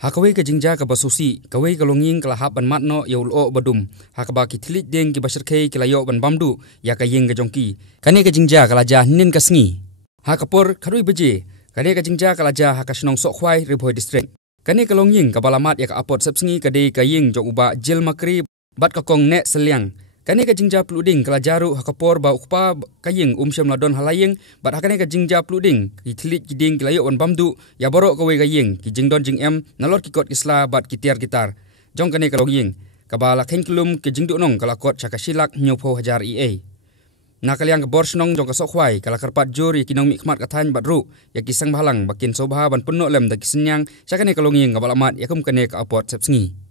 Hakawai ka jingja ka basusi, kawai ka longing ka lahap ban matno ya ulo badum, hakaba ki tilit deng ki basirkei ki layo ban bamdu, ya ka yeng ka jongki. Kane ka jingja ka laja nin ka sngi. Hakapor karui beje, kane ka jingja ka laja hakasnong sok khwai Riphoi district. Kane ka longing ka balamat ya ka apot sepsngi ka dei ka yeng jong uba jil makri bat ka kong nek seliang. Kane ka jingja pluding ka lajaru hakapor ba ukpa ka yeng syam ladon halayeng, bat hakane ka jingja pluding ki tilit ki ding ki layo ban bamdu, ya borok ka wei ka yeng ki jingdon jing em nalor ki kot kisla bat ki tiar gitar. Jong kane ka longing ka bala khen kelum ki jingdu nong kala kot chakasilak nyopho hajar EA. Nakaliang ka borsnong jong ka sokhwai kala karpat juri kinong mikmat kathan batru ya kisang bahalang bakin sobha ban punno lem da kisenyang chakane ka longing ka balamat yakum kane ka apot sepsngi.